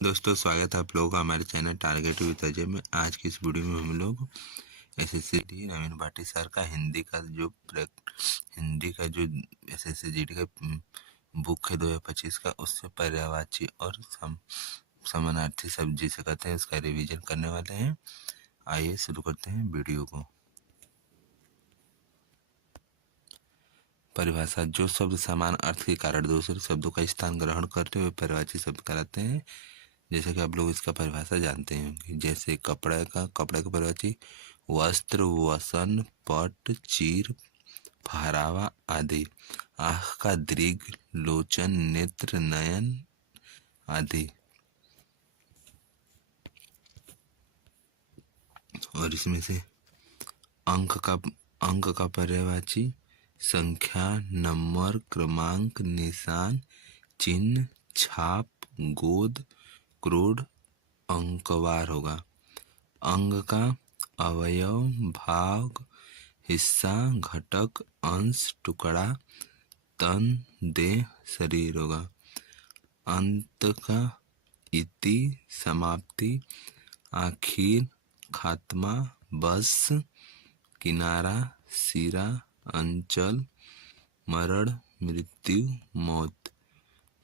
दोस्तों, स्वागत है आप लोगों का हमारे चैनल टारगेट विद अजय में। आज की इस वीडियो में हम लोग एसएससी नवीन भाटी सर का हिंदी का जो एसएससी जीडी का बुक है 2025 का, उससे पर्यायवाची और समानार्थी शब्द जिसे कहते हैं उसका रिवीजन करने वाले हैं। आइए शुरू करते हैं वीडियो को। परिभाषा: जो शब्द समान अर्थ के कारण दूसरे शब्दों का स्थान ग्रहण करते हुए पर्यायवाची शब्द कहलाते हैं। जैसे कि आप लोग इसका परिभाषा जानते हैं, जैसे कपड़े का परिभाषा: वस्त्र, वसन, पट, चीर, पहरावा आदि। आँख का दृग, लोचन, नेत्र, नयन आदि। और इसमें से अंक का पर्यायवाची: संख्या, नंबर, क्रमांक, निशान, चिन्ह, छाप, गोद, क्रोध, अंकवार होगा। अंग का अवयव, भाग, हिस्सा, घटक, अंश, टुकड़ा, तन, देह, शरीर होगा। अंत का इति, समाप्ति, आखिर, खात्मा, बस, किनारा, सिरा, अंचल, मरण, मृत्यु, मौत,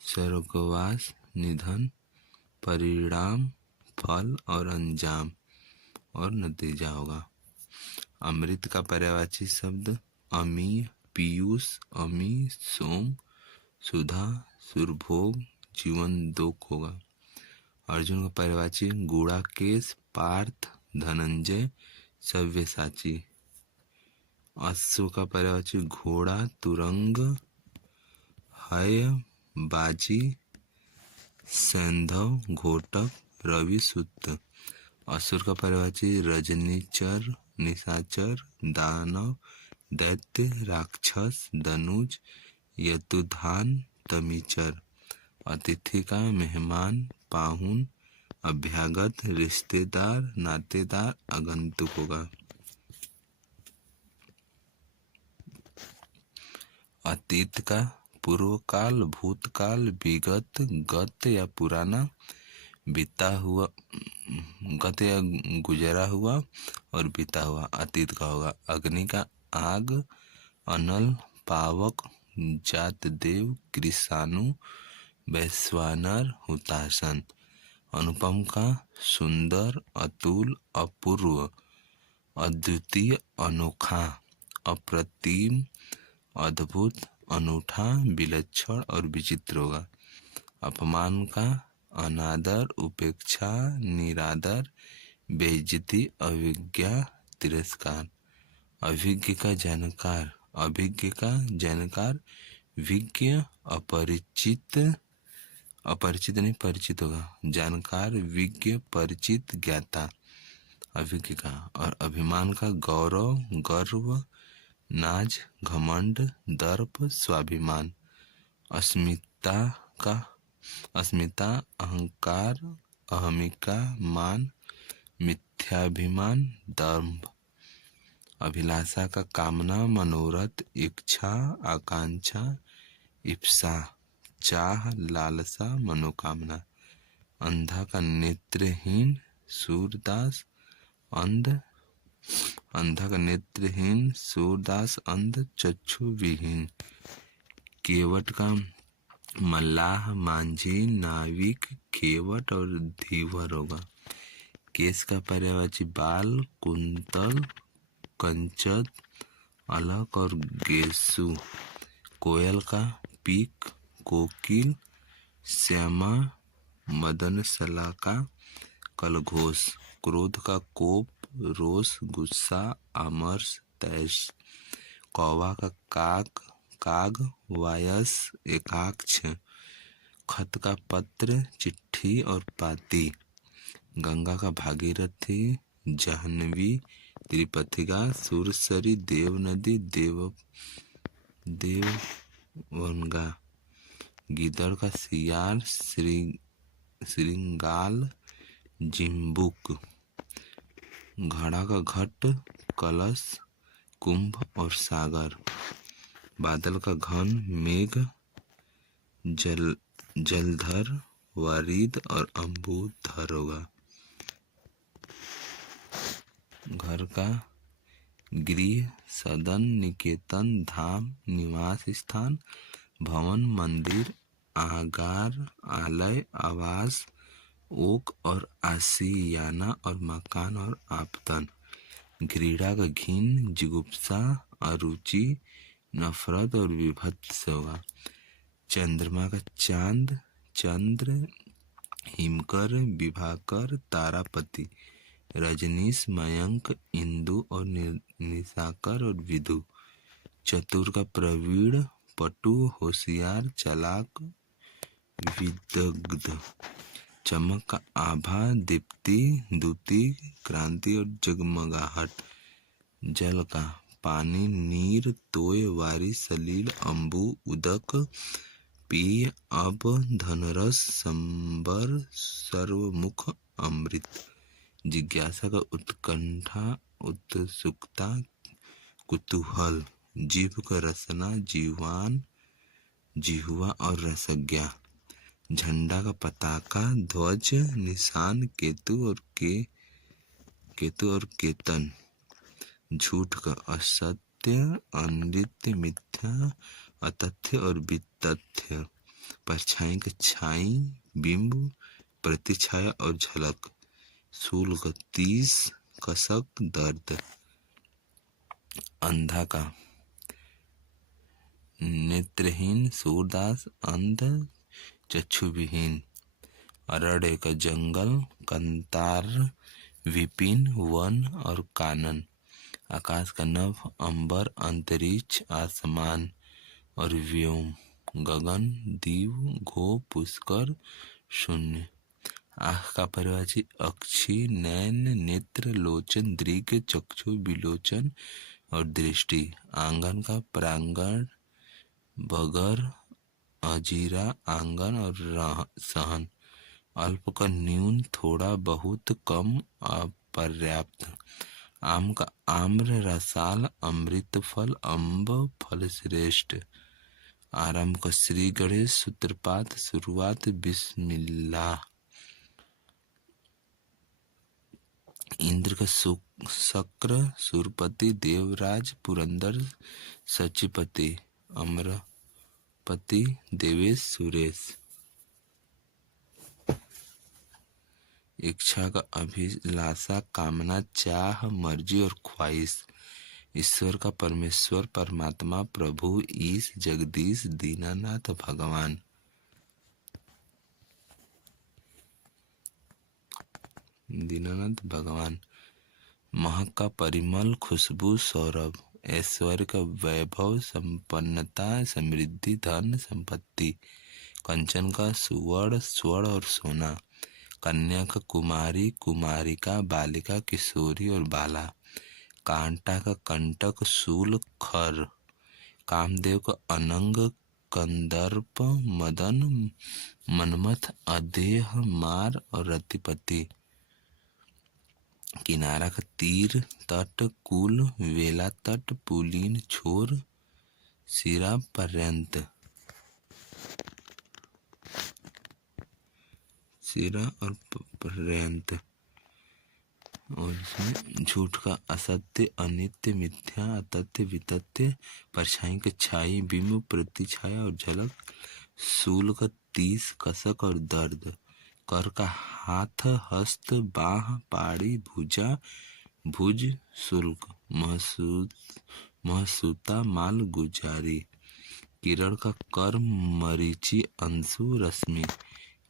स्वर्गवास, निधन, परिणाम, फल और अंजाम और नतीजा होगा। अमृत का पर्यायवाची शब्द: अमी, पीयूष, अमी, सोम, सुधा, सुरभोग, जीवन दोक होगा। अर्जुन का पर्यायवाची: गुड़ाकेश, पार्थ, धनंजय, सव्यसाची। अश्व का पर्यायवाची: घोड़ा, तुरंग, हय, बाजी, सैंधव, घोटक, रवि, सुत। असुर का पर्यायवाची: रजनीचर, निशाचर, दानव, दैत्य, राक्षस, दनुज, यतुधान, तमीचर। अतिथि का मेहमान, पाहुन, अभ्यागत, रिश्तेदार, नातेदार, आगंतुक होगा। अतीत का पूर्व काल, भूतकाल, विगत, गत या पुराना, बीता हुआ, गत या गुजरा हुआ और बीता हुआ। अतीत का होगा अग्नि का आग, अनल, पावक, जात देव, कृषाणु, वैश्वानर, हुतासन। अनुपम का सुंदर, अतुल, अपूर्व, अद्वितीय, अनोखा, अप्रतिम, अद्भुत, अनूठा, विलक्षण और विचित्र होगा। अपमान का अनादर, उपेक्षा, निरादर, बेइज्जती, अवज्ञा, तिरस्कार। अभिज्ञ का जानकार, विज्ञ, अपरिचित नहीं परिचित होगा, जानकार, विज्ञ, परिचित, ज्ञाता, अभिज्ञ का। और अभिमान का गौरव, गर्व, नाज, घमंड, दर्प, स्वाभिमान। अस्मिता, अहंकार, अहमिका, मान, मिथ्याभिमान, दंभ। अभिलाषा का कामना, मनोरथ, इच्छा, आकांक्षा, इप्सा, चाह, लालसा, मनोकामना। अंधा का नेत्रहीन, सूरदास, अंध, चक्षु विहीन। केवट का मल्लाह, मांझी, नाविक, केवट और धीवर होगा। केश का पर्यायवाची: बाल, कुंतल, कंचद, अलक और गेसु। कोयल का पीक, कोकिल, श्यामा, मदनशलाका, कलघोष। क्रोध का कोप, रोष, गुस्सा, आमर्ष, तैश। कौवा का काग, वायस, एकाक्ष। खत का पत्र, चिट्ठी और पाती। गंगा का भागीरथी, जाह्नवी, त्रिपथिका, सुरसरी, देव नदी, देवगंगा। गीदड़ का सियार, श्रृंगाल, जिम्बुक। घड़ा का घट, कलश, कुंभ और सागर। बादल का घन, मेघ, जलधर, वरिद और अम्बुधर होगा। घर का गृह, सदन, निकेतन, धाम, निवास स्थान, भवन, मंदिर, आगार, आलय, आवास, ओक और आशियाना और मकान और आपतन। घृणा का घिन, जिगुप्सा, अरुचि, नफरत और विभत्स होगा। चंद्रमा का चांद, चंद्र, हिमकर, विभाकर, तारापति, रजनीश, मयंक, इंदु और निशाकर और विदु। चतुर का प्रवीण, पटु, होशियार, चालाक, विदग्ध। चमक का आभा, दीप्ति, द्युति, क्रांति और जगमगाहट। जल का पानी, नीर, तोय, वारी, सलील, अम्बु, उदक, पेय, अब, धनरस, संबर, सर्वमुख, अमृत। जिज्ञासा का उत्कंठा, उत्सुकता, कुतूहल। जीभ का रसना, जीवान, जिह्वा और रसज्ञा। झंडा का पताका, ध्वज, निशान, केतु और केतन। झूठ का असत्य, अनित्य, मिथ्या, अतथ्य और वितथ्य। परछाई का छाई, बिंब, प्रतिछाया और झलक। सूल का 30, कसक, दर्द। अंधा का नेत्रहीन, सूरदास, अंध, चक्षुविहीन। अरण्य का जंगल, कंतार, विपिन, वन और कानन। आकाश का नभ, अंबर, अंतरिक्ष, आसमान और व्योम। गगन, दीव, घो, पुष्कर, शून्य। आँख का परिवाची, अक्षि, नैन, नेत्र, लोचन, दृग, चक्षु, विलोचन और दृष्टि। आंगन का प्रांगण, बगर, अजीरा, आंगन और सहन। अल्प का न्यून, थोड़ा, बहुत, कम, अपर्याप्त। आम का आम्र, रसाल, अमृत फल, अम्ब, फल श्रेष्ठ। आरंभ का श्री गणेश, सूत्रपात, शुरुआत, बिस्मिल्लाह। इंद्र का शक्र, सुरपति, देवराज, पुरंदर, सचिपति, अमरपति, देवेश, सुरेश। इच्छा का अभिलाषा, कामना, चाह, मर्जी और ख्वाहिश। ईश्वर का परमेश्वर, परमात्मा, प्रभु, ईश, जगदीश, दीनानाथ, भगवान। दीनानाथ भगवान। महक का परिमल, खुशबू, सौरभ। ऐश्वर्य का वैभव, संपन्नता, समृद्धि, धन, संपत्ति। कंचन का सुवर्ण, स्वर्ण और सोना। कन्या का कुमारी, कुमारिका, बालिका, किशोरी और बाला। कांटा का कंटक, शूल, खर। कामदेव का अनंग, कंदर्प, मदन, मनमथ, अदेह, मार और रतिपति। किनारा का तीर, तट, कुल, वेला तट, पुलीन, छोर, सिरा पर्यंत। सिरा और पर्यंत। और इसमें झूठ का असत्य, अनित्य, मिथ्या, अतथ्य, वितथ्य। परछाई का छाई, बिंब, प्रतिछाया और झलक। सूल का 30, कसक और दर्द। कर का हाथ, हस्त, बाह, पाड़ी, भुजा, भुज, शुल्क। महसूता, माल, गुजारी। किरण का कर, मरीचि, अंशु, रश्मि।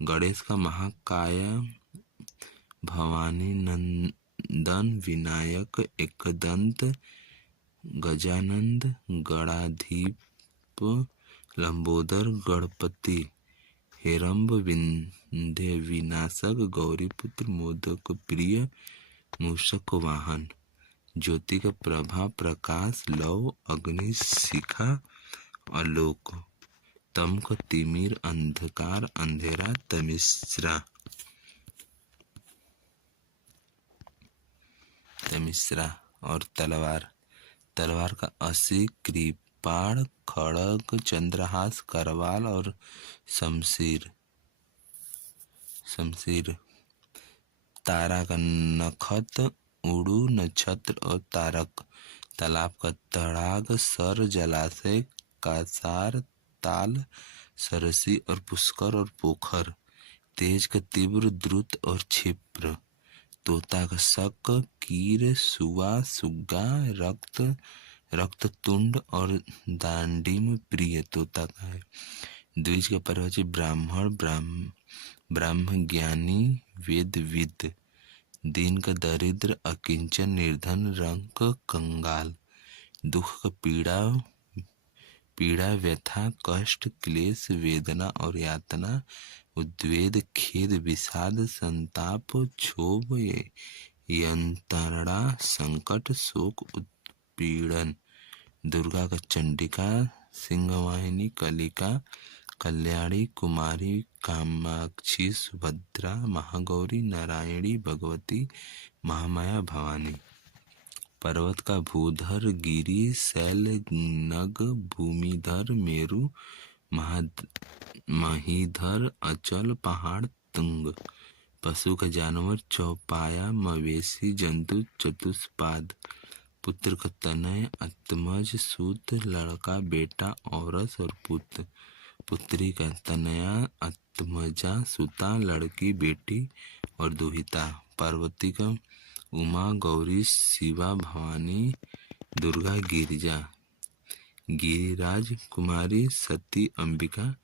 गणेश का महाकाय, भवानी नंदन, विनायक, एकदंत, गजानंद, गणाधीप, लंबोदर, गणपति। हेरंब, विंध्य विनाशक, गौरीपुत्र, मोदक प्रिय, मूषक वाहन। ज्योति का प्रभा, प्रकाश, लौ, अग्नि, शिखा, आलोक। तम का तिमिर, अंधकार, अंधेरा, तमिश्रा। और तलवार। तलवार का असी, कृपाण, खड़ग, चंद्रहास, करवाल और शमशीर। शमशीर। तारा का नखत, उड़ू नक्षत्र और तारक। तालाब का तड़ाग, सर जलाशय, कासार, ताल, सरसी और पुष्कर और पोखर। तेज का तीव्र, द्रुत और क्षिप्र। तोता का शक, कीर, सुआ, सुग्गा, रक्त तुंड और दांडिम प्रिय तोता का है। द्विज का परवची, ब्राह्मण, ब्राह्म ज्ञानी, वेदविद। दीन का दरिद्र, अकिंचन, निर्धन, रंक, कंगाल। दुख का पीड़ा, व्यथा, कष्ट, क्लेश, वेदना और यातना। उद्वेद, खेद, विषाद, संताप, क्षोभ, यंत्रणा, संकट, शोक, उत्पीड़न। दुर्गा का चंडिका, सिंहवाहिनी, कलिका, कल्याणी, कुमारी, कामाक्षी, सुभद्रा, महागौरी, नारायणी, भगवती, महामाया, भवानी। पर्वत का भूधर, गिरि, शैल, नग, भूमिधर, मेरु, महीधर, अचल, पहाड़, तुंग। पशु का जानवर, चौपाया, मवेशी, जंतु, चतुष्पाद। पुत्र का तनय, अत्मज, सूत, लड़का, बेटा, औरस और पुत्र। पुत्री का तनया, अत्मजा, सुता, लड़की, बेटी और दुहिता। पार्वती का उमा, गौरी, शिवा, भवानी, दुर्गा, गिरिजा। गिरिराज कुमारी, सती, अंबिका,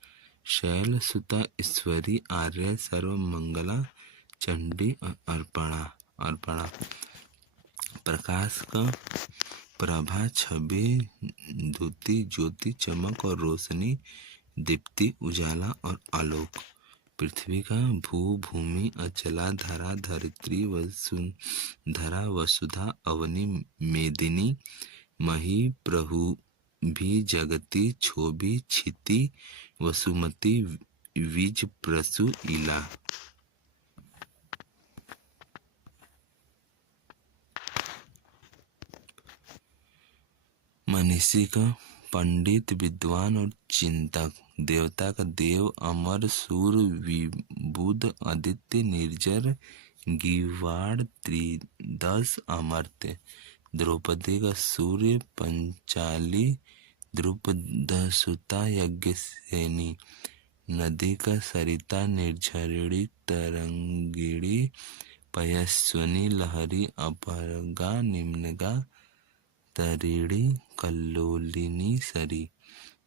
शैल सुता, ईश्वरी, आर्य, सर्वमंगला, चंडी, अर्पणा। प्रकाश का प्रभा, छवि, द्युति, ज्योति, चमक और रोशनी, दीप्ति, उजाला और आलोक। पृथ्वी का भू, भूमि, अचला, धरा, धरित्री, वसुंधरा, वसुधा, अवनी, मेदिनी, मही, भी, जगती, क्षोभी, क्षिति, वसुमती, विज, प्रसु, इला। मनीषी का पंडित, विद्वान और चिंतक। देवता का देव, अमर, सूर, विबुध, आदित्य, निर्जर, गीवाड़, त्रिदश, अमर्त्य। द्रौपदी का सूर्य, पंचाली, द्रुपदसुता, यज्ञसेनी। नदी का सरिता, निर्झरिणी, तरंगिणी, पयस्विनी, लहरी, अपरगा, निम्नगा, तरिणी, कल्लोलिनी, सरी।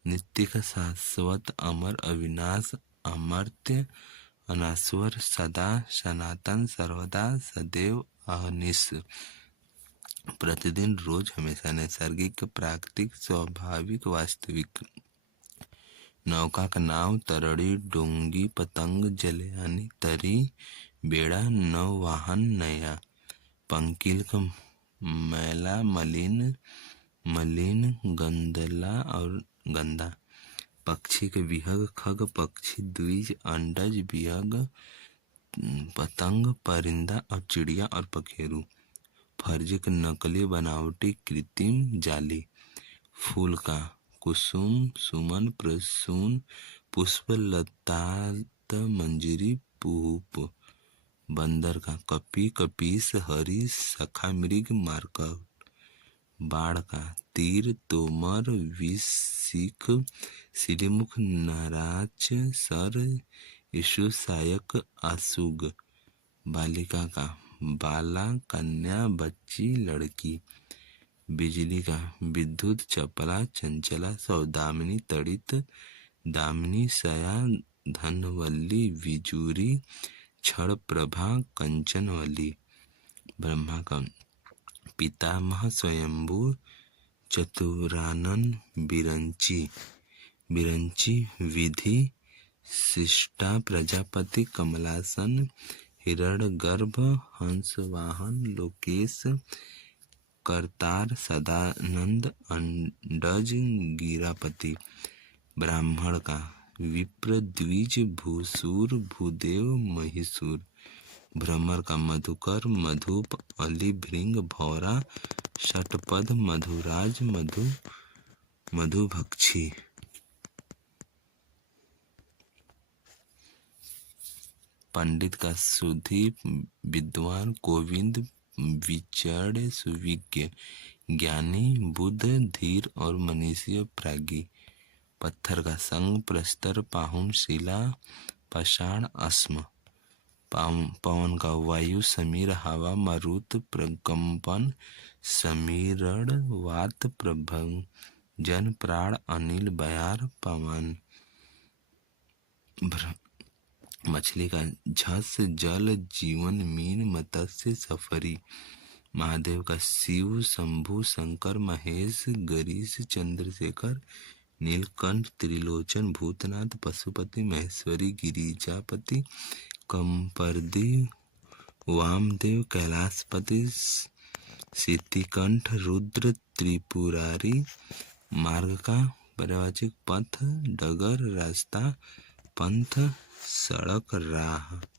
नित्य का शाश्वत, अमर, अविनाश, अमर्त्य, अनश्वर, सदा, सनातन, सर्वदा, सदैव, अहनिश। प्रतिदिन, रोज, हमेशा। नैसर्गिक, प्राकृतिक, स्वाभाविक, वास्तविक। नौका का नाव, तरड़ी, डोंगी, पतंग, जलयानी, तरी, बेड़ा, नौवाहन, नया। पंकिल का मैला, मलिन, गंदला और गंदा। पक्षी के विहग, खग, पक्षी, द्विज, अंडज, विहग, पतंग, परिंदा और चिड़िया और पखेरु। फर्जी के नकली, बनावटी, कृत्रिम, जाली। फूल का कुसुम, सुमन, प्रसून, पुष्प, लतात, मंजरी, पूप। बंदर का कपी, कपीस, हरी, सखा, मृग, मार्कट। बाढ़ का तीर, तोमर, विशिख, सिलीमुख, नाराच, सर, यशु, सायक, आसुग। बालिका का बाला, कन्या, बच्ची, लड़की। बिजली का विद्युत, चपला, चंचला, सौदामिनी, तड़ित, दामिनी, सया, धनवल्ली, विजूरी, क्षण प्रभा, कंचनवली। ब्रह्मा का पितामह, स्वयंभू, चतुरानन, बिरंची, विधि, शिष्टा, प्रजापति, कमलासन, हिरण्यगर्भ, हंसवाहन, लोकेश, करतार, सदानंद, अंडज, गिरापति। ब्राह्मण का विप्र, द्विज, भूसूर, भूदेव, महिसूर। भ्रमर का मधुकर, मधुप, अली, भृंग, भौरा, षटपद, मधुराज, मधुभक्षी। पंडित का सुधी विद्वान, गोविंद विचरण सुविज्ञ, ज्ञानी बुद्ध धीर और मनीषी प्राज्ञी। पत्थर का संग, प्रस्तर पाहुन, शिला पाषाण अस्म। पवन का वायु, समीर हवा, मरुत प्रकंपन, समीरण वात प्रभंजन, प्राण अनिल बयार पवन। मछली का झस, जल जीवन मीन, मत्स्य सफरी। महादेव का शिव शंभु शंकर महेश, गरीश चंद्रशेखर, नीलकंठ त्रिलोचन, भूतनाथ पशुपति, महेश्वरी गिरिजापति, कंपरदी वामदेव, कैलाशपति सिद्धिकंठ, रुद्र त्रिपुरारी। मार्ग का पर्यायवाची पथ, डगर रास्ता, पंथ सड़क राह।